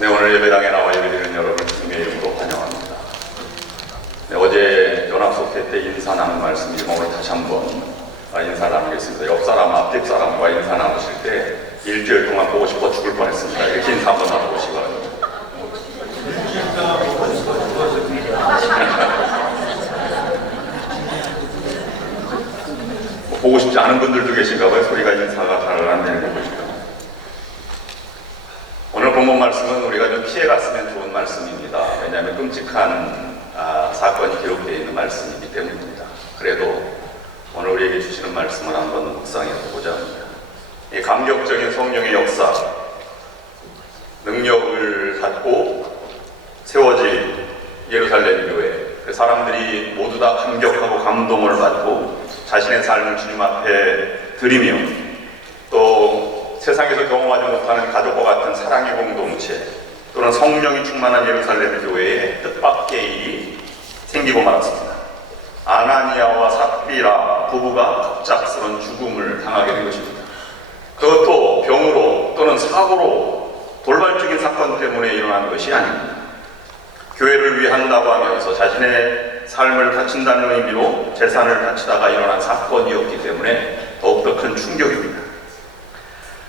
네, 오늘 예배당에 나와 예배드리는 여러분 주님의 이름으로 환영합니다. 네, 어제 연합속회 때 인사 나눈 말씀이지만 오늘 다시 한번 인사 나누겠습니다. 옆 사람, 앞집 사람과 인사 나누실 때 일주일 동안 보고 싶어 죽을 뻔했습니다. 이렇게 인사 한번 나눠보시기 바랍니다. 보고 싶지 않은 분들도 계신가 봐요. 소리가 인사가 잘 안 되는 거 보시면. 오늘 본문 말씀은 우리가 좀 피해갔으면 좋은 말씀입니다. 왜냐하면 끔찍한 사건이 기록되어 있는 말씀이기 때문입니다. 그래도 오늘 우리에게 주시는 말씀을 한번 묵상해 보고자 합니다. 이 감격적인 성령의 역사, 능력을 갖고 세워진 예루살렘 교회, 그 사람들이 모두 다 감격하고 감동을 받고 자신의 삶을 주님 앞에 드리며 또 세상에서 경험하지 못하는 가족과 같은 사랑의 공동체 또는 성령이 충만한 예루살렘 교회에 뜻밖의 일이 생기고 말았습니다. 아나니아와 삽비라 부부가 갑작스런 죽음을 당하게 된 것입니다. 그것도 병으로 또는 사고로 돌발적인 사건 때문에 일어난 것이 아닙니다. 교회를 위한다고 하면서 자신의 삶을 바친다는 의미로 재산을 바치다가 일어난 사건이었기 때문에 더욱더 큰 충격입니다.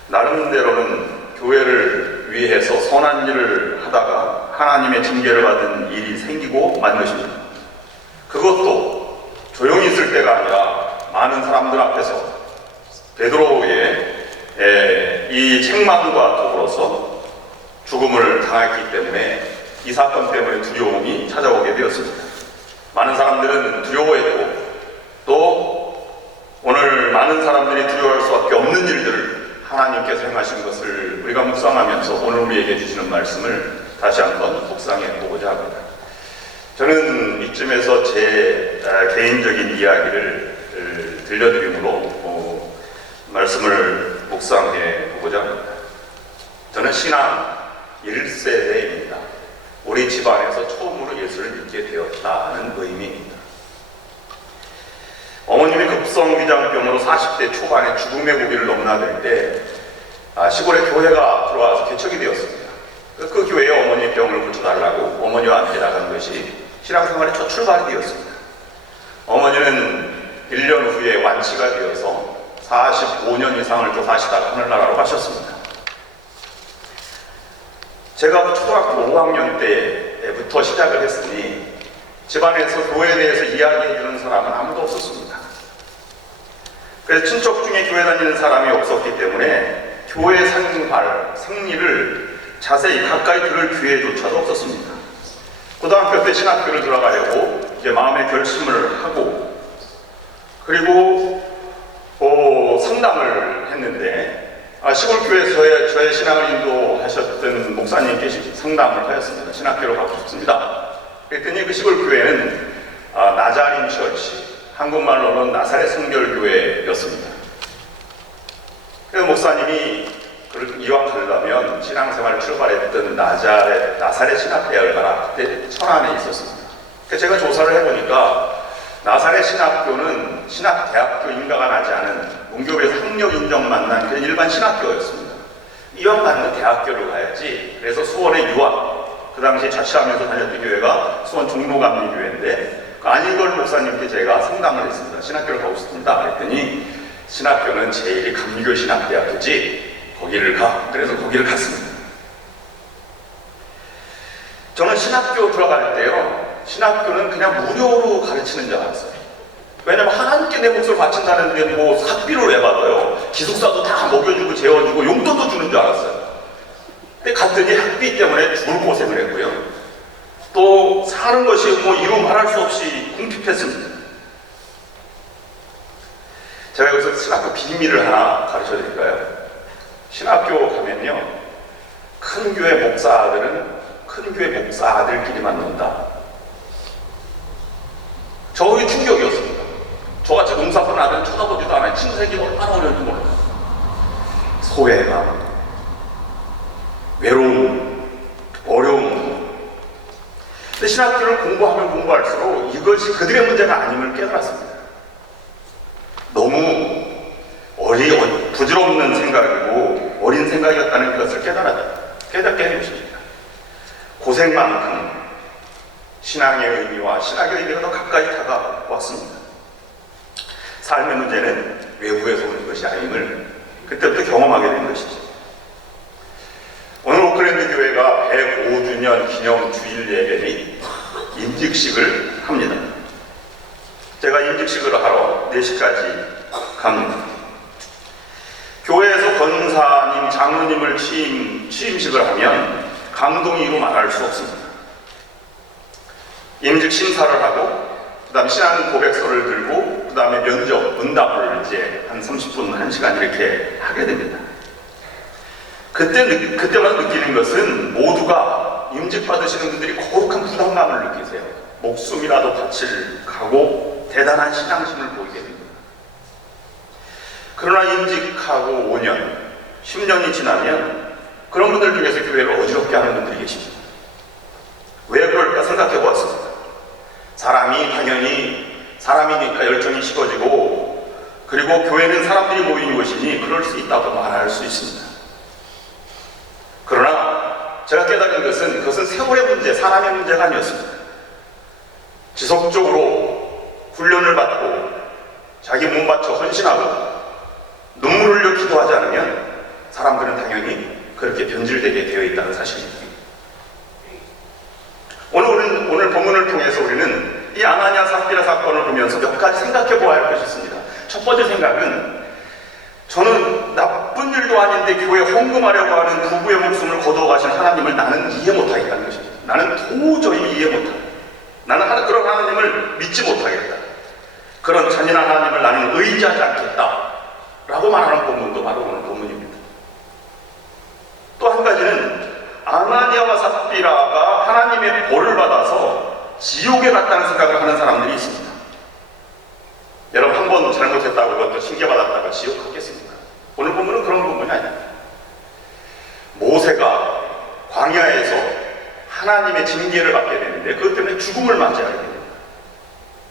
나름대로는 교회를 위해서 선한 일을 하다가 하나님의 징계를 받은 일이 생기고 만 것입니다. 그것도 조용히 있을 때가 아니라 많은 사람들 앞에서 베드로의 이 책망과 더불어서 죽음을 당했기 때문에 이 사건 때문에 두려움이 찾아오게 되었습니다. 많은 사람들은 두려워했고 또 오늘 많은 사람들이 두려워할 수밖에 없는 일들을 하나님께서 행하신 것을 우리가 묵상하면서 오늘 우리에게 주시는 말씀을 다시 한번 묵상해 보고자 합니다. 저는 이쯤에서 제 개인적인 이야기를 들려드림으로 말씀을 묵상해 보고자 합니다. 저는 신앙 1세대입니다. 우리 집안에서 처음으로 예수를 믿게 되었다는 의미입니다. 어머님이 급성위장병으로 40대 초반에 죽음의 고비를 넘나들 때 시골에 교회가 들어와서 개척이 되었습니다. 그 교회에 어머니의 병을 고쳐달라고 어머니와 함께 나간 것이 신앙생활의 첫 출발이 되었습니다. 어머니는 1년 후에 완치가 되어서 45년 이상을 또 사시다가 하늘나라로 가셨습니다. 제가 초등학교 5학년 때부터 시작을 했으니 집안에서 교회에 대해서 이야기해 주는 사람은 아무도 없었습니다. 그래서 친척 중에 교회 다니는 사람이 없었기 때문에 교회 생활, 생리를 자세히 가까이 들을 기회조차도 없었습니다. 고등학교 때 신학교를 들어가려고 이제 마음의 결심을 하고 그리고 상담을 했는데 시골 교회에서 저의 신앙을 인도하셨던 목사님께 상담을 하였습니다. 신학교로 가고 싶습니다. 그랬더니 그 시골 교회는 나자린 처치, 한국말로는 나사렛 성결교회였습니다. 그래서 목사님이 이왕 가려면 신앙생활 출발했던 나사렛 신학대학을 가라. 그때 천안에 있었습니다. 그래서 제가 조사를 해보니까 나사렛 신학교는 신학대학교인가가 나지 않은 문교부에서 학력 인정만 난 그런 일반 신학교였습니다. 이왕 가는 대학교를 가야지. 그래서 수원의 유학, 그 당시에 자취하면서 다녔던 교회가 수원 종로감리교회인데 아닌 걸 목사님께 제가 상담을 했습니다. 신학교를 가고 싶습니다. 그랬더니 신학교는 제1이 감리교 신학대학교지 거기를 가. 그래서 거기를 갔습니다. 저는 신학교 들어갈 때요, 신학교는 그냥 무료로 가르치는 줄 알았어요. 왜냐면 하나님께 내 몫을 바친다는데 뭐 학비를 왜 받아요? 기숙사도 다 먹여주고 재워주고 용돈도 주는 줄 알았어요. 근데 갔더니 학비 때문에 죽을 고생을 했고요. 또 사는 것이 뭐 이루 말할 수 없이 궁핍했습니다. 제가 여기서 신학교 비밀을 하나 가르쳐 드릴까요? 신학교 가면요, 큰 교회 목사들은 큰 교회 목사들끼리만 논다. 저의 충격이었습니다. 저같이 농사꾼 아들은 쳐다보지도 않아요. 친구생기가 얼마나 어려운지 몰라요. 소외감, 외로움, 어려움. 근데 신학교를 공부하면 공부할수록 이것이 그들의 문제가 아님을 깨달았습니다. 너무 부질없는 생각이고 어린 생각이었다는 것을 깨닫게 된 것입니다. 고생만큼 신앙의 의미와 신학의 의미가 더 가까이 다가왔습니다. 삶의 문제는 외부에서 오는 것이 아님을 그때부터 경험하게 된 것이죠. 오늘 오클랜드 교회가 105주년 기념 주일 예배 및 임직식을 합니다. 제가 임직식을 하러 4시까지 갑니다. 교회에서 권사님, 장로님을 취임식을 하면 감동이로 말할 수 없습니다. 임직 심사를 하고 그 다음에 신앙 고백서를 들고 그 다음에 면접, 응답을 이제 한 30분, 1시간 이렇게 하게 됩니다. 그때만 느끼는 것은 모두가 임직 받으시는 분들이 거룩한 부담감을 느끼세요. 목숨이라도 바칠 각오, 대단한 신앙심을 보이게 됩니다. 그러나 임직하고 5년, 10년이 지나면 그런 분들 중에서 교회를 어지럽게 하는 분들이 계십니다. 왜 그럴까 생각해 보았습니다. 사람이 당연히 사람이니까 열정이 식어지고 그리고 교회는 사람들이 모이는 곳이니 그럴 수 있다고 말할 수 있습니다. 그러나 제가 깨달은 것은 그것은 세월의 문제, 사람의 문제가 아니었습니다. 지속적으로 훈련을 받고 자기 몸 바쳐 헌신하고 눈물을 흘려 기도하지 않으면 사람들은 당연히 그렇게 변질되게 되어 있다는 사실입니다. 오늘 본문을 통해서 우리는 이 아나니아 삽비라 사건을 보면서 몇 가지 생각해 보아야 할 것이 있습니다. 첫 번째 생각은 저는 나쁜 일도 아닌데 교회에 헌금하려고 하는 부부의 목숨을 거두어가신 하나님을 나는 이해 못하겠다는 것입니다. 나는 도저히 이해 못한다. 나는 그런 하나님을 믿지 못하겠다. 그런 잔인한 하나님을 나는 의지하지 않겠다. 라고 말하는 본문도 바로 오늘 본문입니다. 또 한 가지는 아나니아와 삽비라가 하나님의 벌을 받아서 지옥에 갔다는 생각을 하는 사람들이 있습니다. 여러분 한 번 잘못했다고 그것도 징계받았다가 지옥 갔겠습니까? 오늘 본문은 그런 본문이 아닙니다. 모세가 광야에서 하나님의 징계를 받게 되는데 그것 때문에 죽음을 맞이하게 됩니다.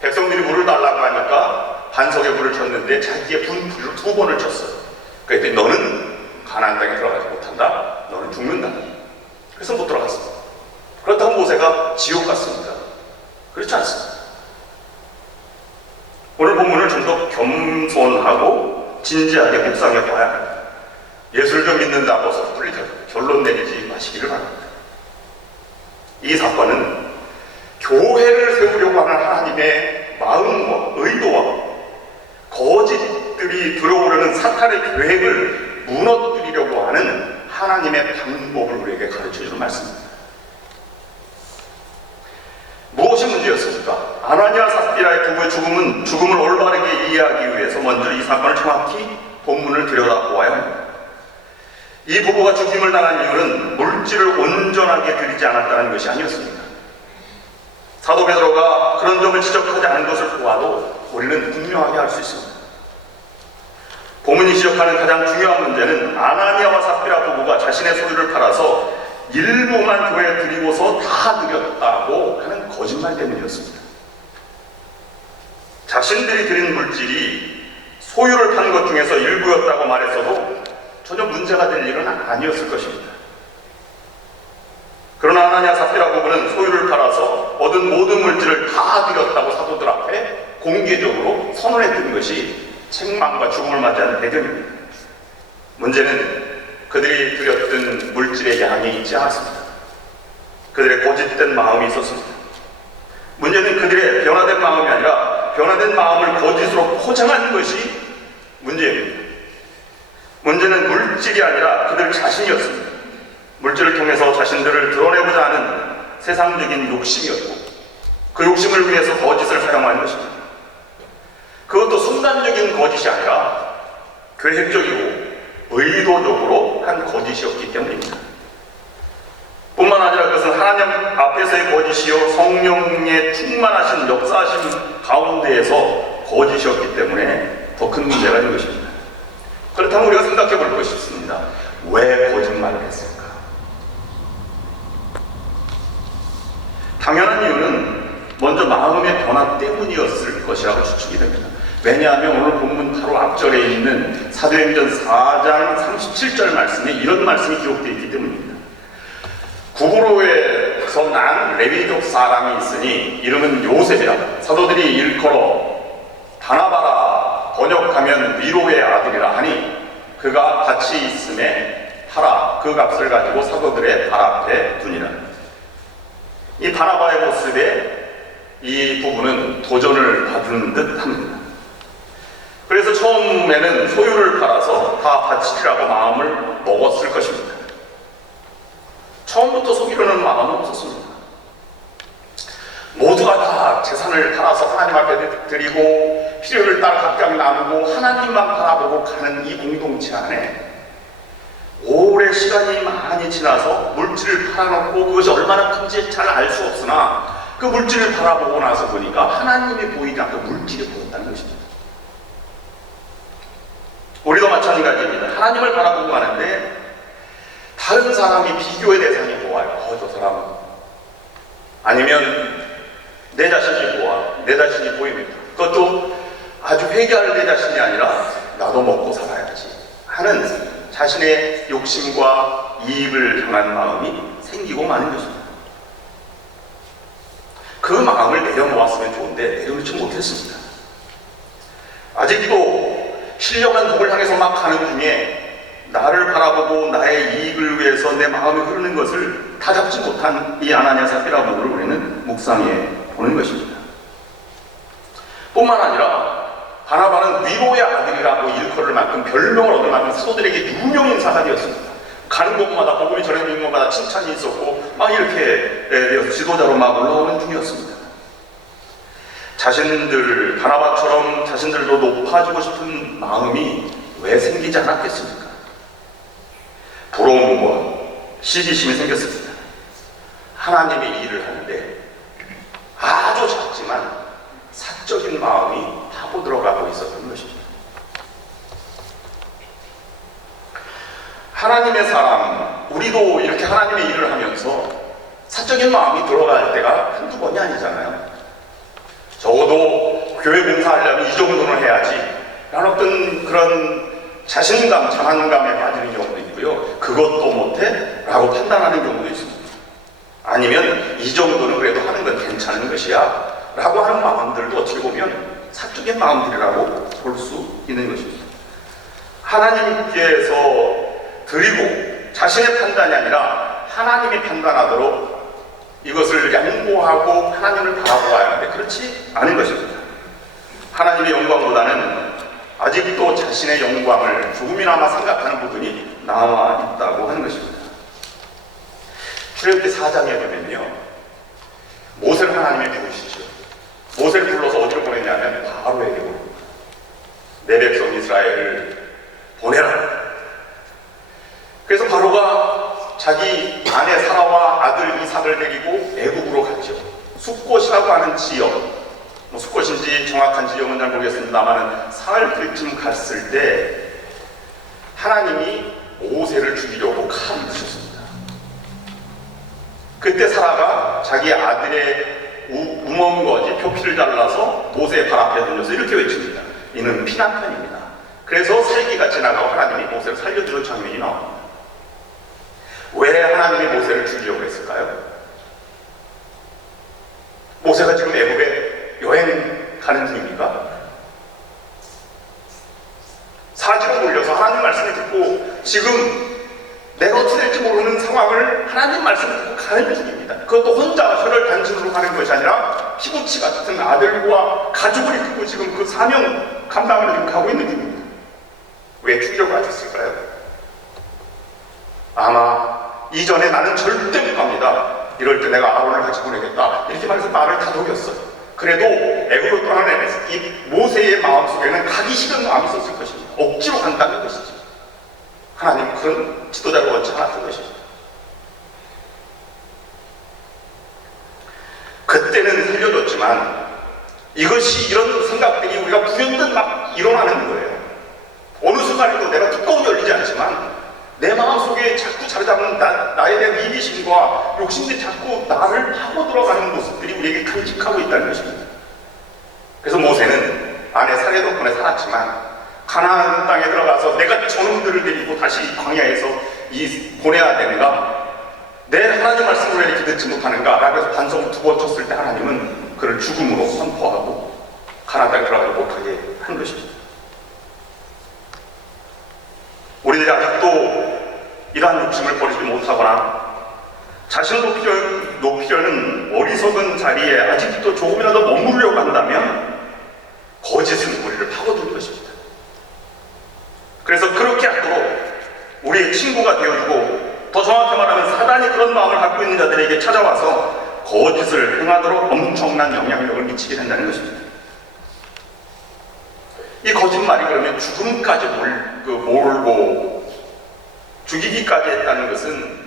백성들이 물을 달라고 하니까 반석에 불을 쳤는데 자기의 불을 2번을 쳤어요. 그랬더니 너는 가나안 땅에 들어가지 못한다. 너는 죽는다. 그래서 못 들어갔습니다. 그렇다고 모세가 지옥 갔습니까? 그렇지 않습니다. 오늘 본문을 좀 더 겸손하고 진지하게 묵상해 봐야 합니다. 예수를 좀 믿는다고 섣불리 결론 내리지 마시기를 바랍니다. 이 사건은 교회를 세우려고 하는 하나님의 마음과 의도와 거짓들이 들어오려는 사탄의 계획을 무너뜨리려고 하는 하나님의 방법을 우리에게 가르쳐주는 말씀입니다. 무엇이 문제였습니까? 아나니아 삽비라의 부부의 죽음을 올바르게 이해하기 위해서 먼저 이 사건을 정확히 본문을 들여다보아야 합니다. 이 부부가 죽임을 당한 이유는 물질을 온전하게 드리지 않았다는 것이 아니었습니다. 사도 베드로가 그런 점을 지적하지 않은 것을 보아도 우리는 분명하게 알 수 있습니다. 본문이 지적하는 가장 중요한 문제는 아나니아와 삽비라 부부가 자신의 소유를 팔아서 일부만 교회에 드리고서 다 드렸다고 하는 거짓말 때문이었습니다. 자신들이 드린 물질이 소유를 판 것 중에서 일부였다고 말했어도 전혀 문제가 될 일은 아니었을 것입니다. 그러나 아나니아 삽비라 부부는 소유를 팔아서 얻은 모든 물질을 다 드렸다고 사도들 앞에 공개적으로 선언했던 것이 책망과 죽음을 맞이하는 배경입니다. 문제는 그들이 드렸던 물질의 양이 있지 않았습니다. 그들의 거짓된 마음이 있었습니다. 문제는 그들의 변화된 마음이 아니라 변화된 마음을 거짓으로 포장한 것이 문제입니다. 문제는 물질이 아니라 그들 자신이었습니다. 물질을 통해서 자신들을 드러내고자 하는 세상적인 욕심이었고 그 욕심을 위해서 거짓을 사용하는 것입니다. 그것도 순간적인 거짓이 아니라 계획적이고 의도적으로 한 거짓이었기 때문입니다. 뿐만 아니라 그것은 하나님 앞에서의 거짓이요 성령의 충만하신 역사하심 가운데에서 거짓이었기 때문에 더 큰 문제가 있는 것입니다. 그렇다면 우리가 생각해 볼 것이 있습니다. 왜 거짓말을 했을까? 당연한 이유는 먼저 마음의 변화 때문이었을 것이라고 추측이 됩니다. 왜냐하면 오늘 본문 바로 앞절에 있는 사도행전 4장 37절 말씀에 이런 말씀이 기록되어 있기 때문입니다. 구브로의 가나안에서 난 레위족 사람이 있으니 이름은 요셉이라. 사도들이 일컬어 바나바라 번역하면 위로의 아들이라 하니 그가 같이 있음에 팔아 그 값을 가지고 사도들의 발 앞에 두니라. 이 바나바의 모습에 이 부분은 도전을 받은 듯 합니다. 그래서 처음에는 소유를 팔아서 다 바치리라고 마음을 먹었을 것입니다. 처음부터 속이려는 마음은 없었습니다. 모두가 다 재산을 팔아서 하나님 앞에 드리고 필요를 따라 각각 나누고 하나님만 바라보고 가는 이 공동체 안에 오래 시간이 많이 지나서 물질을 팔아놓고 그것이 얼마나 큰지 잘 알 수 없으나 그 물질을 바라보고 나서 보니까 하나님이 보이지 않고 물질이 보였다는 것입니다. 우리도 마찬가지입니다. 하나님을 바라보고 가는데 다른 사람이 비교의 대상이 보아요. 저 사람은. 아니면 내 자신이 보아, 내 자신이 보입니다. 그것도 아주 회개할 내 자신이 아니라 나도 먹고 살아야지 하는 자신의 욕심과 이익을 향한 마음이 생기고 마는 것입니다. 그 마음을 내려놓았으면 좋은데 내려놓지 못했습니다. 아직도 신령한 복을 향해서 막 가는 중에 나를 바라보고 나의 이익을 위해서 내 마음이 흐르는 것을 다잡지 못한 이 아나니아 삽비라 부부를 우리는 묵상해 보는 것입니다. 뿐만 아니라 바나바는 위로의 아들이라고 일컬을 만큼 별명을 얻을 만큼 사도들에게 유명인 사람이었습니다. 가는 곳마다 복음이 전해지는 곳마다 칭찬이 있었고 막 이렇게 지도자로 막 올라오는 중이었습니다. 바나바처럼 자신들도 높아지고 싶은 마음이 왜 생기지 않았겠습니까? 부러움과 시기심이 생겼습니다. 하나님의 일을 하는데 아주 작지만 사적인 마음이 파고 들어가고 있었던 것입니다. 하나님의 사람, 우리도 이렇게 하나님의 일을 하면서 사적인 마음이 들어갈 때가 한두 번이 아니잖아요. 적어도 교회 봉사하려면 이 정도는 해야지 라는 어떤 그런 자신감, 자만감에 빠지는 경우도 있고요. 그것도 못해? 라고 판단하는 경우도 있습니다. 아니면 이 정도는 그래도 하는 건 괜찮은 것이야 라고 하는 마음들도 어떻게 보면 사적인 마음들이라고 볼 수 있는 것입니다. 하나님께서 드리고 자신의 판단이 아니라 하나님이 판단하도록 이것을 양보하고 하나님을 바라보아야 하는데 그렇지 않은 것입니다. 하나님의 영광보다는 아직도 자신의 영광을 조금이나마 생각하는 부분이 남아있다고 하는 것입니다. 출애굽기 4장에 보면요, 모세를 하나님이 부르시죠. 모세를 불러서 어디로 보냈냐면 바로에게 보냅니다. 내 백성 이스라엘을 보내라. 그래서 바로가 자기 아내 사라와 아들 이삭을 데리고 애국으로 갔죠. 숫곳이라고 하는 지역, 숫곳인지 정확한 지역은 잘 모르겠습니다만 사흘 들쯤 갔을 때 하나님이 모세를 죽이려고 칼을 드셨습니다. 그때 사라가 자기 아들의 우먼거지 표피를 잘라서 모세의 발 앞에 던져서 이렇게 외칩니다. 이는 피난편입니다. 그래서 살기가 지나가고 하나님이 모세를 살려주는 장면이 나옵니다. 왜 하나님이 모세를 죽이려고 했을까요? 모세가 지금 애굽에 여행 가는 중입니까? 사지로 몰려서 하나님 말씀을 듣고 지금 내가 어떻게 될지 모르는 상황을 하나님 말씀을 듣고 가는 중입니다. 그것도 혼자 혈혈단신으로 가는 것이 아니라 피부치 같은 아들과 가족을 이끌고 지금 그 사명 감당을 지금 가고 있는 중입니다. 왜 죽이려고 하셨을까요? 아마 이전에 나는 절대 못 갑니다. 이럴 때 내가 아론을 같이 보내겠다. 이렇게 말해서 말을 다독였어요. 그래도 애굽으로 떠나는 이 모세의 마음속에는 가기 싫은 마음이 있었을 것입니다. 억지로 간다는 것이지. 하나님은 그런 지도자를 원치 않았던 것입니다. 그때는 살려줬지만 이것이 이런 생각들이 우리가 불현듯 막 일어나는 거예요. 어느 순간에도 내가 뚜껑이 열리지 않지만 내 마음속에 자꾸 자리 잡는 나에 대한 이기심과 욕심들이 자꾸 나를 파고 들어가는 모습들이 우리에게 간직하고 있다는 것입니다. 그래서 모세는 아내 사례 덕분에 살았지만 가나안 땅에 들어가서 내가 저놈들을 데리고 다시 광야에서 보내야 되는가? 내 하나님 말씀을 왜 이렇게 듣지 못하는가? 라고 해서 반성을 2번 쳤을 때 하나님은 그를 죽음으로 선포하고 가나안에 들어가지 못하게 한 것입니다. 우리들이 아직도 이러한 욕심을 버리지 못하거나 자신을 높이려는 어리석은 자리에 아직도 조금이라도 머무르려고 한다면 거짓은 우리를 파고드는 것입니다. 그래서 그렇게 하도록 우리의 친구가 되어주고, 더 정확히 말하면 사단이 그런 마음을 갖고 있는 자들에게 찾아와서 거짓을 행하도록 엄청난 영향력을 미치게 된다는 것입니다. 이 거짓말이 그러면 죽음까지 몰고 죽이기까지 했다는 것은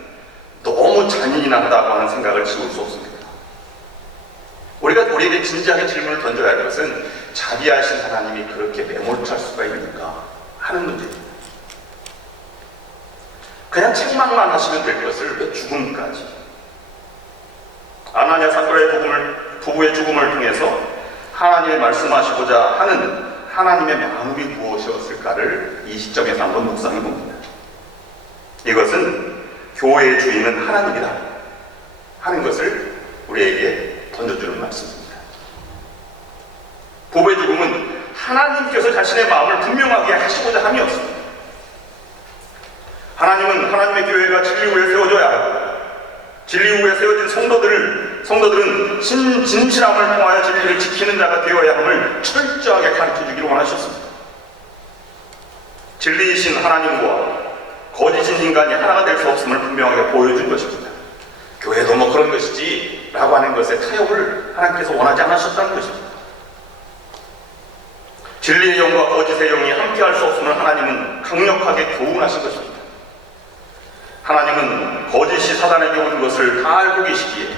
너무 잔인하다고 하는 생각을 지울 수 없습니다. 우리가 우리에게 진지하게 질문을 던져야 할 것은 자비하신 하나님이 그렇게 매몰찰 수가 있는가 하는 문제입니다. 그냥 책망만 하시면 될 것을 왜 죽음까지? 아나니아 삽비라의 부부의 죽음을 통해서 하나님의 말씀하시고자 하는 하나님의 마음이 무엇이었을까를 이 시점에서 한번 묵상해 봅니다. 이것은 교회의 주인은 하나님이다 하는 것을 우리에게 던져주는 말씀입니다. 부부의 죽음은 하나님께서 자신의 마음을 분명하게 하시고자 함이었습니다. 하나님은 하나님의 교회가 진리 위에 세워져야 하고, 진리 위에 세워진 성도들은 진실함을 통하여 진리를 지키는 자가 되어야 함을 철저하게 가르쳐주기를 원하셨습니다. 진리이신 하나님과 거짓인 인간이 하나가 될 수 없음을 분명하게 보여준 것입니다. 교회도 뭐 그런 것이지 라고 하는 것에 타협을 하나님께서 원하지 않으셨다는 것입니다. 진리의 영과 거짓의 영이 함께할 수 없음을 하나님은 강력하게 교훈하신 것입니다. 하나님은 거짓이 사단에게 온 것을 다 알고 계시기에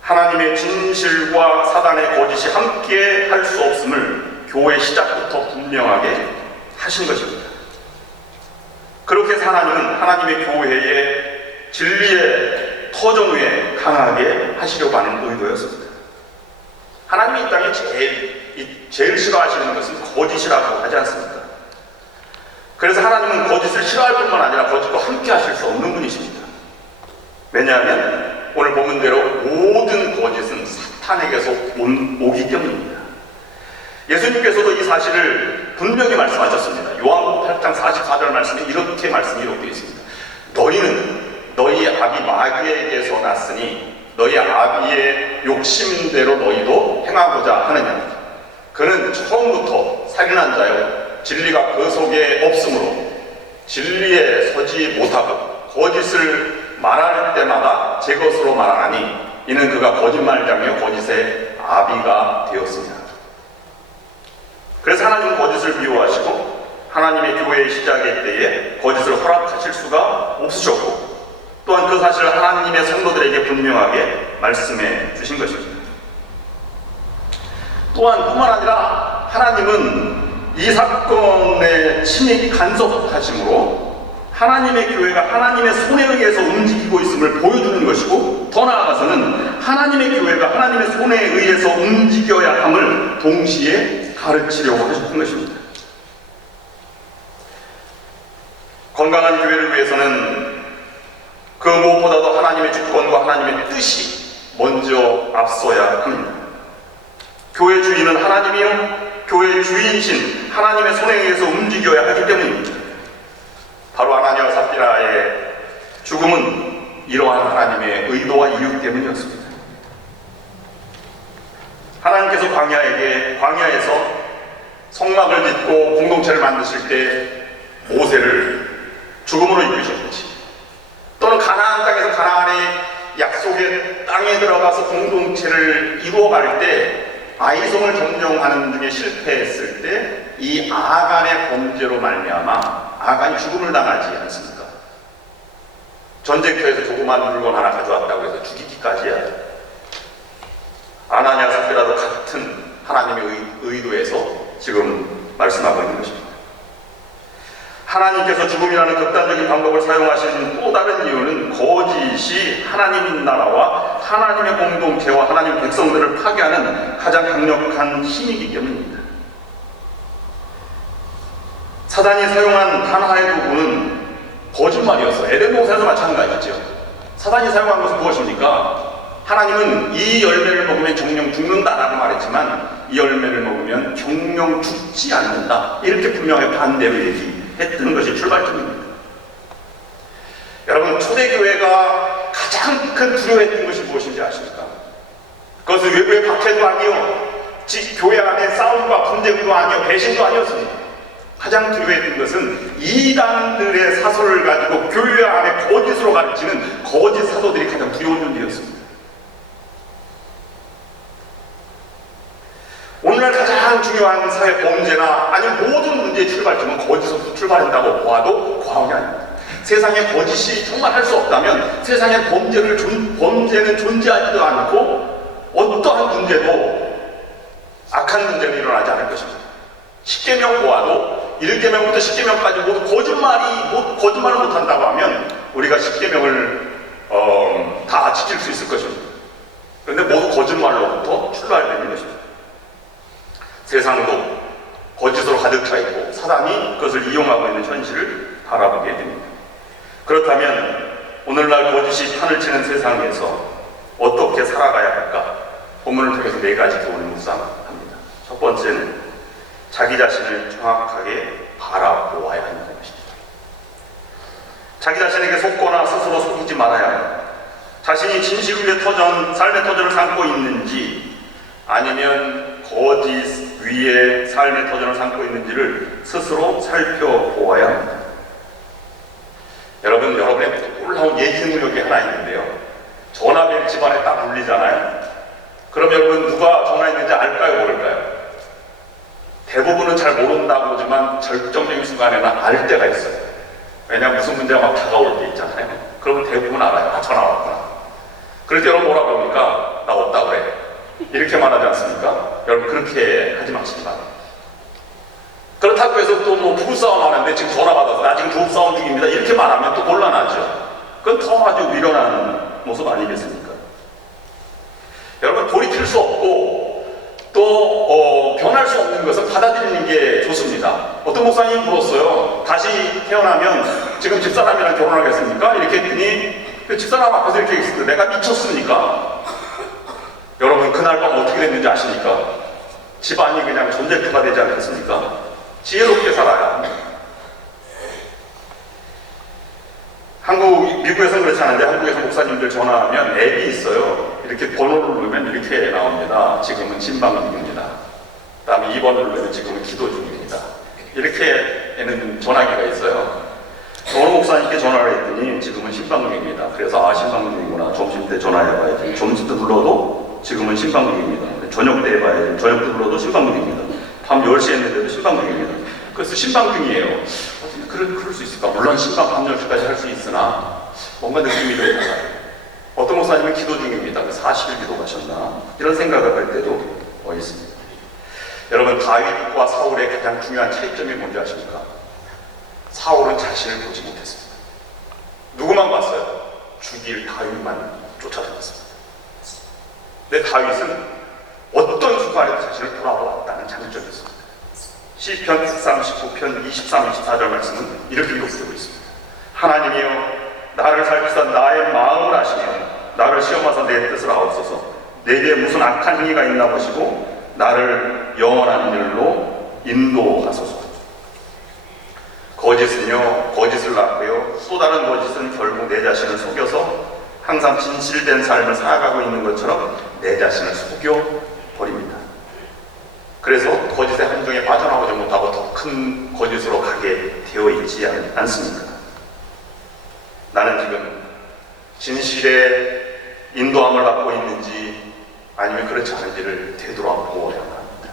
하나님의 진실과 사단의 거짓이 함께 할 수 없음을 교회 시작부터 분명하게 하신 것입니다. 그렇게 해서 하나님은 하나님의 교회에 진리의 터전 위에 강하게 하시려고 하는 의도였습니다. 하나님이 이 땅에 제일 싫어하시는 것은 거짓이라고 하지 않습니까? 그래서 하나님은 거짓을 싫어할 뿐만 아니라 거짓과 함께 하실 수 없는 분이십니다. 왜냐하면 오늘 본문대로 모든 거짓은 사탄에게서 오기 때문입니다. 예수님께서도 이 사실을 분명히 말씀하셨습니다. 요한복음 8장 44절 말씀에 이렇게 말씀이 기록되어 있습니다. 너희는 너희 아비 마귀에게서 났으니 너희 아비의 욕심대로 너희도 행하고자 하느냐. 그는 처음부터 살인한 자요 진리가 그 속에 없으므로 진리에 서지 못하고 거짓을 말할 때마다 제 것으로 말하나니 이는 그가 거짓말자며 거짓의 아비가 되었습니다. 그래서 하나님은 거짓을 미워하시고 하나님의 교회의 시작의 때에 거짓을 허락하실 수가 없으셨고, 또한 그 사실을 하나님의 성도들에게 분명하게 말씀해 주신 것입니다. 또한 뿐만 아니라 하나님은 이 사건에 친히 간섭하심으로 하나님의 교회가 하나님의 손에 의해서 움직이고 있음을 보여주는 것이고, 더 나아가서는 하나님의 교회가 하나님의 손에 의해서 움직여야 함을 동시에 가르치려고 하셨던 것입니다. 건강한 교회를 위해서는 그 무엇보다도 하나님의 주권과 하나님의 뜻이 먼저 앞서야 합니다. 교회 주인은 하나님이요 교회의 주인이신 하나님의 손에 의해서 움직여야 하기 때문입니다. 바로 아나니아와 삽비라의 죽음은 이러한 하나님의 의도와 이유 때문이었습니다. 하나님께서 광야에서 성막을 짓고 공동체를 만드실 때 모세를 죽음으로 이끄셨듯이, 또는 가나안 땅에서 가나안의 약속의 땅에 들어가서 공동체를 이루어갈 때 아이성을 점령하는 중에 실패했을 때 이 아간의 범죄로 말미암아 아간이 죽음을 당하지 않습니까? 전쟁터에서 조그만 물건 하나 가져왔다고 해서 죽이기까지 해야 돼요. 아나니아 삽비라도 같은 하나님의 의도에서 지금 말씀하고 있는 것입니다. 하나님께서 죽음이라는 극단적인 방법을 사용하신 또 다른 이유는 거짓이 하나님 나라와 하나님의 공동체와 하나님의 백성들을 파괴하는 가장 강력한 힘이기 때문입니다. 사단이 사용한 단 하나의 도구는 거짓말이었어요. 에덴 동산에서 마찬가지죠. 사단이 사용한 것은 무엇입니까? 하나님은 이 열매를 먹으면 정령 죽는다라고 말했지만 이 열매를 먹으면 정령 죽지 않는다, 이렇게 분명히 반대로 얘기했던 것이 출발점입니다. 여러분, 초대교회가 가장 큰 두려워했던 것이 무엇인지 아십니까? 그것은 외부의 박해도 아니요, 교회 안에 싸움과 분쟁도 아니요, 배신도 아니었습니다. 가장 두려워했던 것은 이단들의 사설을 가지고 교회 안에 거짓으로 가르치는 거짓 사도들이 가장 두려운 존재였습니다. 오늘날 가장 중요한 사회 범죄나 아니면 모든 문제의 출발점은 거짓으로부터 출발한다고 보아도 과언이 아닙니다. 세상에 거짓이 정말 할 수 없다면 세상에 범죄는 존재하지도 않고 어떠한 문제도 악한 문제는 일어나지 않을 것입니다. 10계명 보아도 1계명부터 10계명까지 모두 거짓말을 못한다고 하면 우리가 10계명을 다 지킬 수 있을 것입니다. 그런데 모두 거짓말로부터 출발되는 것입니다. 세상도 거짓으로 가득 차 있고 사단이 그것을 이용하고 있는 현실을 바라보게 됩니다. 그렇다면 오늘날 거짓이 판을 치는 세상에서 어떻게 살아가야 할까? 본문을 통해서 4가지 교훈을 묵상합니다. 첫 번째는 자기 자신을 정확하게 바라보아야 한다는 것입니다. 자기 자신에게 속거나 스스로 속이지 말아야 합니다. 자신이 진실 위에 삶의 터전을 삼고 있는지 아니면 거짓 위에 삶의 터전을 삼고 있는지를 스스로 살펴보아야 합니다. 여러분의 놀라운 예지 능력이 하나 있는데요. 전화벨 집안에 딱 울리잖아요. 그럼 여러분 누가 전화했는지 알까요, 모를까요? 대부분은 잘 모른다고 하지만 결정적인 순간에는 알 때가 있어요. 왜냐하면 무슨 문제가 막 다가올 때 있잖아요. 그러면 대부분 알아요. 아, 전화 왔구나. 그럴 때 여러분 뭐라고 합니까? 나 없다 그래. 이렇게 말하지 않습니까? 여러분 그렇게 하지 마시기 바랍니다. 그렇다고 해서 또 뭐 부부싸움 하는데 지금 전화 받아서 나 지금 부부싸움 중입니다, 이렇게 말하면 또 곤란하죠. 그건 더 아주 미련한 모습 아니겠습니까? 여러분, 돌이킬 수 없고 또 변할 수 없는 것은 받아들이는 게 좋습니다. 어떤 목사님이 물었어요. 다시 태어나면 지금 집사람이랑 결혼하겠습니까? 이렇게 했더니 그 집사람 앞에서 이렇게 했을 때 내가 미쳤습니까? 여러분, 그날 밤 어떻게 됐는지 아십니까? 집안이 그냥 전쟁터가 되지 않겠습니까? 지혜롭게 살아야 합니다. 미국에서는 그렇지 않은데 한국에서 목사님들 전화하면 앱이 있어요. 이렇게 번호를 누르면 이렇게 나옵니다. 지금은 신방 중입니다. 그 다음에 2번을 누르면 지금은 기도 중입니다. 이렇게 되는 전화기가 있어요. 어느 목사님께 전화를 했더니 지금은 신방 중입니다. 그래서 신방 중이구나. 점심때 전화해봐야지. 점심때 불러도 지금은 신방 중입니다. 저녁 때 해봐야지. 저녁 때 불러도 신방 중입니다. 밤 10시에 했는데도 신방 중입니다. 그래서 신방 중이에요. 그럴 수 있을까? 물론 신방 밤 10시까지 할 수 있으나 뭔가 느낌이 좀 달라요. 어떤 목사님은 기도 중입니다. 40일 기도 가셨나? 이런 생각을 할 때도 있습니다. 여러분, 다윗과 사울의 가장 중요한 차이점이 뭔지 아십니까? 사울은 자신을 보지 못했습니다. 누구만 봤어요? 죽일 다윗만 쫓아다녔습니다. 근데 다윗은 어떤 순간에도 자신을 돌아보았다는 장점이 있습니다. 시편 139편 23, 24절 말씀은 이렇게 기록되고 있습니다. 하나님이여, 나를 살피사 나의 마음을 아시며 나를 시험하사 내 뜻을 아옵소서. 내게 무슨 악한 행위가 있나 보시고 나를 영원한 길로 인도하소서. 거짓은요, 거짓을 낳고요, 또 다른 거짓은 결국 내 자신을 속여서 항상 진실된 삶을 살아가고 있는 것처럼 내 자신을 속여버립니다. 그래서 거짓의 함정에 빠져나오지 못하고 더 큰 거짓으로 가게 되어 있지 않습니까? 나는 지금 진실의 인도함을 받고 있는지 아니면 그렇지 않은지를 되돌아보아야 합니다.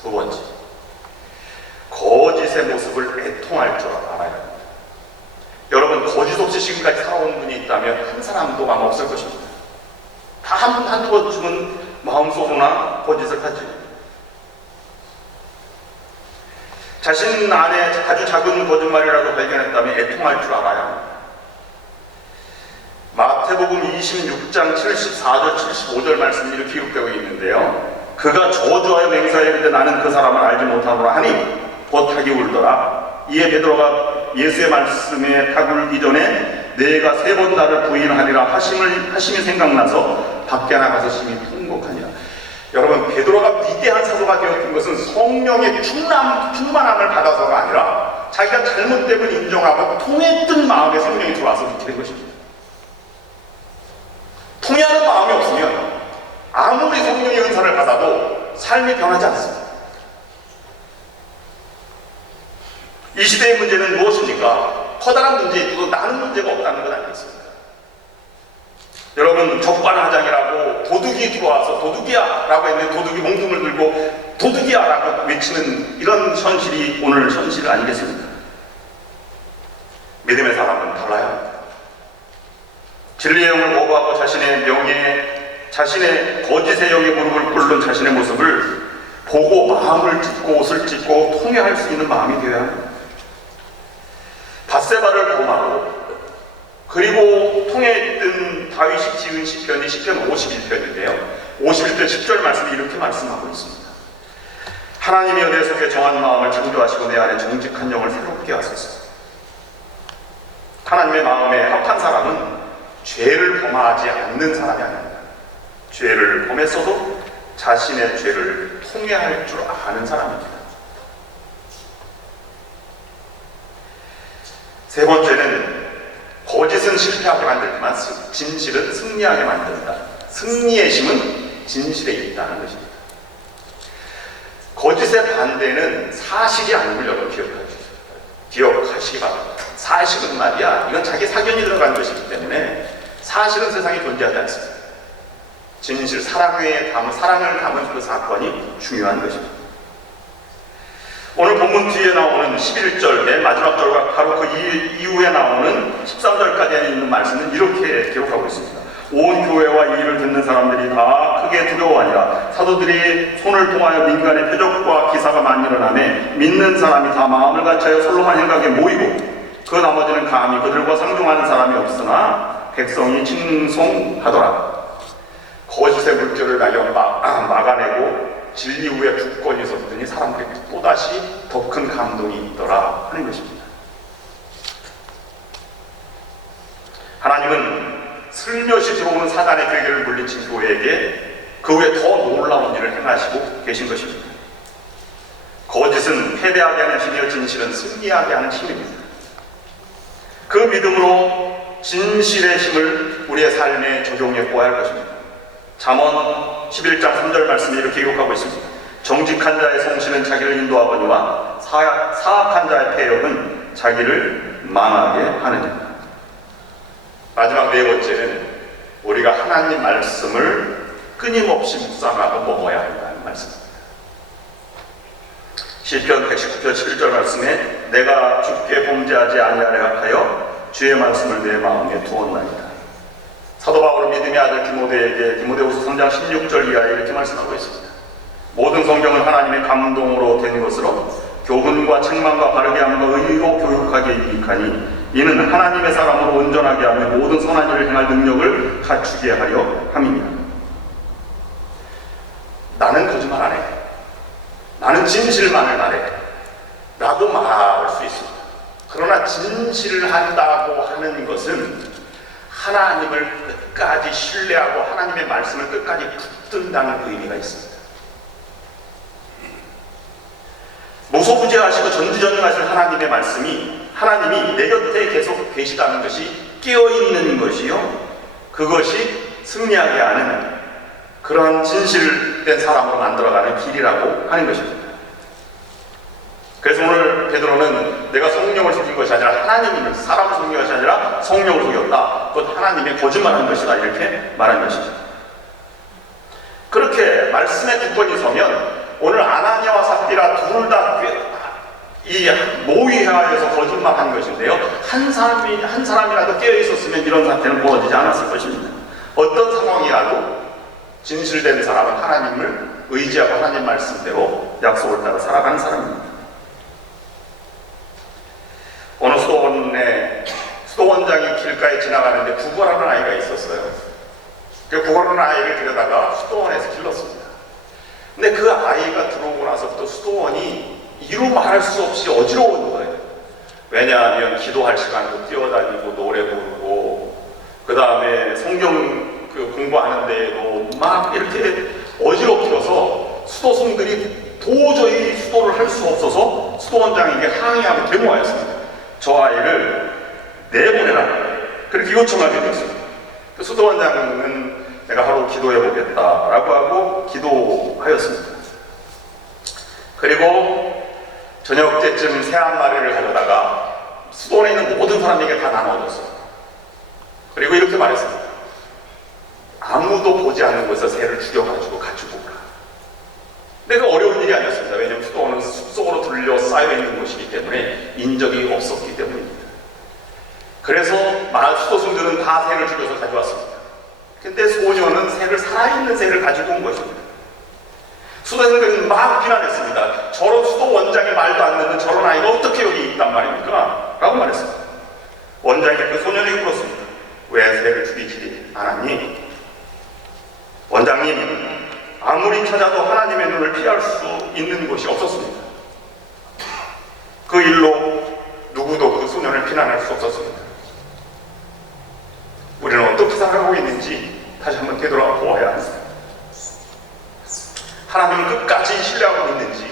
두 번째, 거짓의 모습을 애통할 줄 알아야 합니다. 여러분, 거짓 없이 지금까지 살아온 분이 있다면 한 사람도 아마 없을 것입니다. 다 한두 번쯤은 마음속으로나 거짓을 하지. 자신 안에 아주 작은 거짓말이라도 발견했다면 애통할 줄 알아야 합니다. 마태복음 26장 74절 75절 말씀이 이렇게 기록되고 있는데요. 그가 저주하여 맹세하였는데 나는 그 사람을 알지 못하노라 하니 곧 닭이 울더라. 이에 베드로가 예수의 말씀에 닭 울기 전에 내가 3번 나를 부인하리라 하심이 생각나서 밖에 나가서 심히 통곡하니라. 여러분, 베드로가 위대한 사도가 되었던 것은 성령의 충만함을 받아서가 아니라 자기가 잘못됨을 인정하고 통했던 마음에 성령이 들어와서 그렇게 된 것입니다. 통해하는 마음이 없으면 아무리 성령의 은사를 받아도 삶이 변하지 않습니다. 이 시대의 문제는 무엇입니까? 커다란 문제이고 나는 문제가 없다는 것 아니겠습니까? 여러분, 적반하장이라고 도둑이 들어와서 도둑이야 라고 했는데 도둑이 몽둥을 들고 도둑이야 라고 외치는 이런 현실이 오늘 현실 아니겠습니까? 믿음의 사람은 달라요. 진리의 영을 거부하고 자신의 명예, 자신의 거짓의 영에 무릎을 꿇는 자신의 모습을 보고 마음을 찢고 옷을 찢고 통회할 수 있는 마음이 되어야 합니다. 밧세바를 범하고 그리고 통해있던 다윗이 지은 시편이 시편 51편인데요. 51편 10절 말씀이 이렇게 말씀하고 있습니다. 하나님이 어디에 속에 정한 마음을 창조하시고 내 안에 정직한 영을 새롭게 하소서. 하나님의 마음에 합한 사람은 죄를 범하지 않는 사람이 아닙니다. 죄를 범했어도 자신의 죄를 통회할 줄 아는 사람입니다. 세 번째는 거짓은 실패하게 만들지만 진실은 승리하게 만든다. 승리의 힘은 진실에 있다는 것입니다. 거짓의 반대는 사실이 아님을 여러분 기억하시기 바랍니다. 사실은 말이야, 이건 자기 사견이 들어간 것이기 때문에 사실은 세상에 존재하지 않습니다. 진실, 사랑을 담은 그 사건이 중요한 것입니다. 오늘 본문 뒤에 나오는 11절, 맨 마지막 절과 바로 그 이후에 나오는 13절까지 있는 말씀은 이렇게 기록하고 있습니다. 온 교회와 이 일을 듣는 사람들이 다 크게 두려워하니라. 사도들이 손을 통하여 민간의 표적과 기사가 많이 일어나매 믿는 사람이 다 마음을 같이하여 솔로몬 행각에 모이고 그 나머지는 감히 그들과 상종하는 사람이 없으나 백성이 칭송하더라. 거짓의 물결을 막아내고 진리 위에 굳건히 섰더니 사람들이 또다시 더 큰 감동이 있더라 하는 것입니다. 하나님은 슬며시 들어오는 사단의 괴계를 물리친 교회에게 그 후에 더 놀라운 일을 행하시고 계신 것입니다. 거짓은 패배하게 하는 힘이요 진실은 승리하게 하는 힘입니다. 그 믿음으로 진실의 힘을 우리의 삶에 적용해 보아야 할 것입니다. 잠언 11장 3절 말씀이 이렇게 기록하고 있습니다. 정직한 자의 성실은 자기를 인도하거니와 사악한 자의 패역은 자기를 망하게 하느니라. 마지막 네 번째는 우리가 하나님 말씀을 끊임없이 묵상하고 먹어야 한다는 말씀입니다. 시편 119편 11절 말씀에 내가 주께 범죄하지 아니하려 하여 주의 말씀을 내 마음에 두었나이다. 사도 바울은 믿음의 아들 디모데에게 디모데후서 3장 16절 이하에 이렇게 말씀하고 있습니다. 모든 성경은 하나님의 감동으로 된 것으로 교훈과 책망과 바르게 함과 의로 교육하게 유익하니 이는 하나님의 사람으로 온전하게 하며 모든 선한 일을 행할 능력을 갖추게 하려 함이니라. 나는 거짓말 안 해. 나는 진실만을 말해. 라고 말할 수 있습니다. 그러나 진실을 한다고 하는 것은 하나님을 끝까지 신뢰하고 하나님의 말씀을 끝까지 붙든다는 의미가 있습니다. 무소부재하시고 전지전능하신 하나님의 말씀이 하나님이 내 곁에 계속 계시다는 것이 깨어있는 것이요 그것이 승리하게 하는 그런 진실된 사람으로 만들어가는 길이라고 하는 것입니다. 그래서 오늘 베드로는 내가 성령을 속인 것이 아니라 하나님을 사람을 속인 것이 아니라 성령을 속였다. 그것 하나님의 거짓말한 것이다. 이렇게 말한 것이죠. 그렇게 말씀에 굳건히 서면 오늘 아나니아와 삽비라 둘 다 이 모의하여서 거짓말한 것인데요. 한 사람이라도 깨어 있었으면 이런 사태는 벌어지지 않았을 것입니다. 어떤 상황이라도 진실된 사람은 하나님을 의지하고 하나님 말씀대로 약속을 따라 살아가는 사람입니다. 어느 수도원장이 길가에 지나가는데 구걸하는 아이가 있었어요. 그 구걸하는 아이를 데려다가 수도원에서 길렀습니다. 근데 그 아이가 들어오고 나서부터 수도원이 이루 말할 수 없이 어지러운 거예요. 왜냐하면 기도할 시간도 뛰어다니고 노래 부르고 그 다음에 성경 공부하는데도 막 이렇게 어지럽혀서 수도승들이 도저히 수도를 할 수 없어서 수도원장에게 항의하고 데모하였습니다. 저 아이를 내보내라, 그렇게 요청하게 되었습니다. 수도원장은 내가 하루 기도해 보겠다라고 하고 기도하였습니다. 그리고 저녁 때쯤 새 한 마리를 가져다가 수도원에 있는 모든 사람에게 다 나눠줬어요. 그리고 이렇게 말했습니다. 아무도 보지 않는 곳에서 새를 죽여가지고 가지고 오라. 근데 그 어려운 일이 아니었습니다. 왜냐하면 수도원은 숲속으로 둘러싸여있는 곳이기 때문에 인적이 없었기 때문입니다. 그래서 수도승들은 다 새를 죽여서 가져왔습니다. 근데 소녀는 살아있는 새를 가지고 온 것입니다. 수도승들은 막 비난했습니다. 저런 수도원장의 말도 안 듣는 저런 아이가 어떻게 여기 있단 말입니까? 라고 말했습니다. 원장이 그 소년에게 물었습니다. 왜 새를 죽이지 않았니? 원장님, 아무리 찾아도 하나님의 눈을 피할 수 있는 곳이 없었습니다. 그 일로 누구도 그 소년을 비난할 수 없었습니다. 우리는 어떻게 살아가고 있는지 다시 한번 되돌아보아야 합니다. 하나님을 끝까지 신뢰하고 있는지.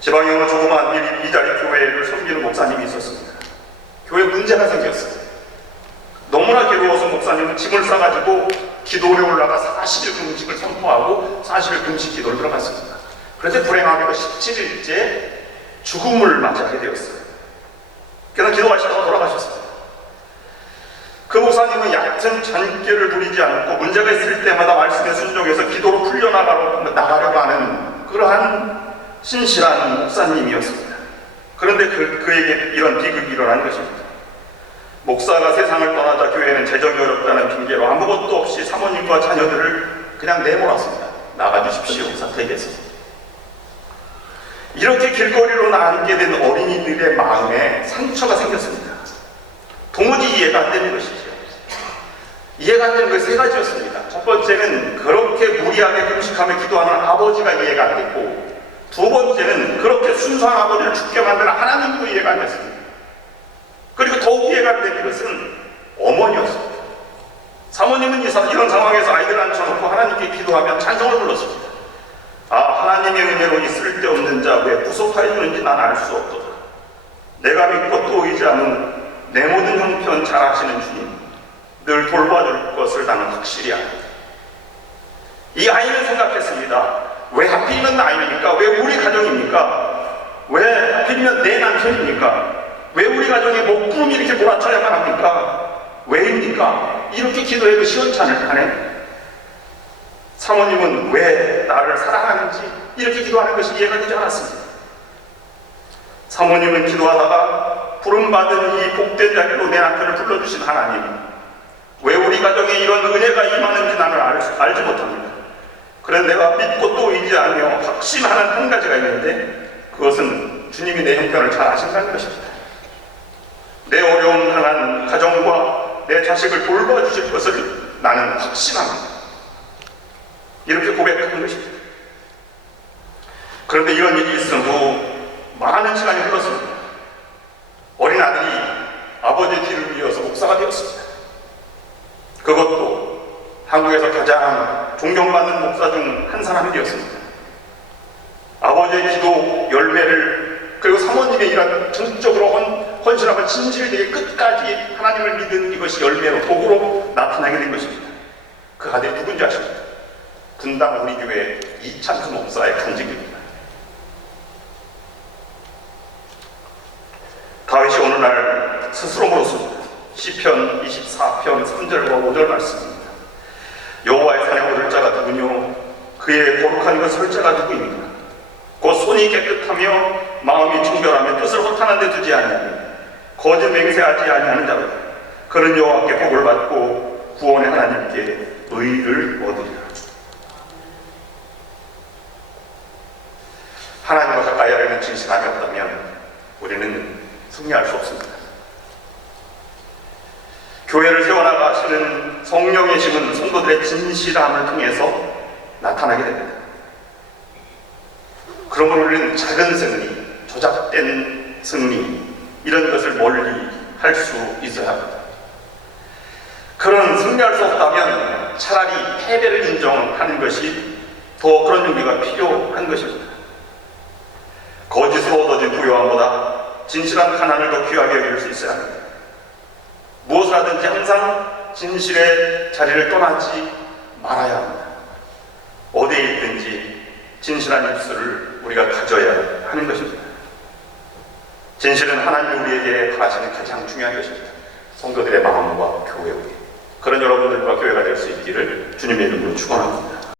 지방에 어느 조그마한 이자리 교회를 섬기는 목사님이 있었습니다. 교회 문제가 생겼어요. 너무나 괴로워서 목사님은 짐을 싸가지고 기도에 올라가 40일 금식을 선포하고 40일 금식 기도를 들어갔습니다. 그래서 불행하게도 17일째 죽음을 맞이하게 되었어요. 그래서 기도하시다가 돌아가셨습니다. 그 목사님은 얕은 잔꾀를 부리지 않고 문제가 있을 때마다 말씀에 순종해서 기도로 풀려나가려고 하는 그러한 신실한 목사님이었습니다. 그런데 그에게 이런 비극이 일어난 것입니다. 목사가 세상을 떠나자 교회는 재정이 어렵다는 핑계로 아무것도 없이 사모님과 자녀들을 그냥 내몰았습니다. 나가주십시오, 사택에서. 이렇게 길거리로 나앉게 된 어린이들의 마음에 상처가 생겼습니다. 도무지 이해가 안 되는 것이죠. 이해가 안 되는 것이 세 가지였습니다. 첫 번째는 그렇게 무리하게 금식하며 기도하는 아버지가 이해가 안 됐고, 두 번째는 그렇게 순수한 아버지를 죽게 만드는 하나님도 이해가 안 됐습니다. 그리고 더욱 이해가 안 되는 것은 어머니였습니다. 사모님은 이런 상황에서 아이들 앉혀놓고 하나님께 기도하며 찬송을 불렀습니다. 하나님의 은혜로 이 쓸데없는 자 왜 구속하여 주는지 난 알 수 없도다. 내가 믿고 또 의지하는 내 모든 형편 잘 아시는 주님, 늘 돌봐줄 것을 나는 확실히 압니다. 이 아이는 생각했습니다. 왜 하필이면 나입니까? 왜 우리 가정입니까? 왜 하필이면 내 남편입니까? 왜 우리 가정의 목구름이 이렇게 몰아쳐야만 합니까? 왜입니까? 이렇게 기도해도 시원찮을 하네. 사모님은 왜 나를 사랑하는지 이렇게 기도하는 것이 이해가 되지 않았습니다. 사모님은 기도하다가 부름받은 이 복된 자리로 내 남편을 불러주신 하나님, 왜 우리 가정에 이런 은혜가 임하는지 나는 알지 못합니다. 그런데 내가 믿고 또 의지하며 확신하는 한 가지가 있는데, 그것은 주님이 내 형편을 잘 아신다는 것입니다. 내 어려움 당한 가정과 내 자식을 돌봐주실 것을 나는 확신합니다. 이렇게 고백하는 것입니다. 그런데 이런 일이 있은 후 많은 시간이 흘렀습니다. 어린 아들이 아버지의 뒤를 이어서 목사가 되었습니다. 그것도 한국에서 가장 존경받는 목사 중 한 사람이 되었습니다. 아버지의 기도 열매를, 그리고 사모님의 이런 전적으로 헌신하고 진실되게 끝까지 하나님을 믿은 이것이 열매로 복으로 나타나게 된 것입니다. 그 아들이 누군지 아십니까? 분당 우리 교회 이창수 목사의 간증입니다. 다윗이 어느 날 스스로 물었습니다. 시편 24편 3절과 5절 말씀입니다. 여호와의 산에 오를 자가 누구뇨? 그의 거룩한 것 설 자가 누구입니까? 곧 손이 깨끗하며 마음이 청결하며 뜻을 허탄한 데 두지 아니하며 거짓 맹세하지 아니하는 자로다. 그는 여호와께 복을 받고 구원의 하나님께 의를 얻으리라. 하나님과 가까이 하려는 진실함이 없다면 우리는 승리할 수 없습니다. 교회를 세워나가시는 성령의 힘은 성도들의 진실함을 통해서 나타나게 됩니다. 그러므로 우리는 작은 승리, 조작된 승리, 이런 것을 멀리 할 수 있어야 합니다. 그런 승리할 수 없다면 차라리 패배를 인정하는 것이 더 그런 준비가 필요한 것입니다. 거짓으로 얻어진 부요함보다 진실한 가난을 더 귀하게 여길 수 있어야 합니다. 무엇을 하든지 항상 진실의 자리를 떠나지 말아야 합니다. 어디에 있든지 진실한 입술을 우리가 가져야 하는 것입니다. 진실은 하나님이 우리에게 바라시는 가장 중요한 것입니다. 성도들의 마음과 교회, 그런 여러분들과 교회가 될 수 있기를 주님의 이름으로 축원합니다.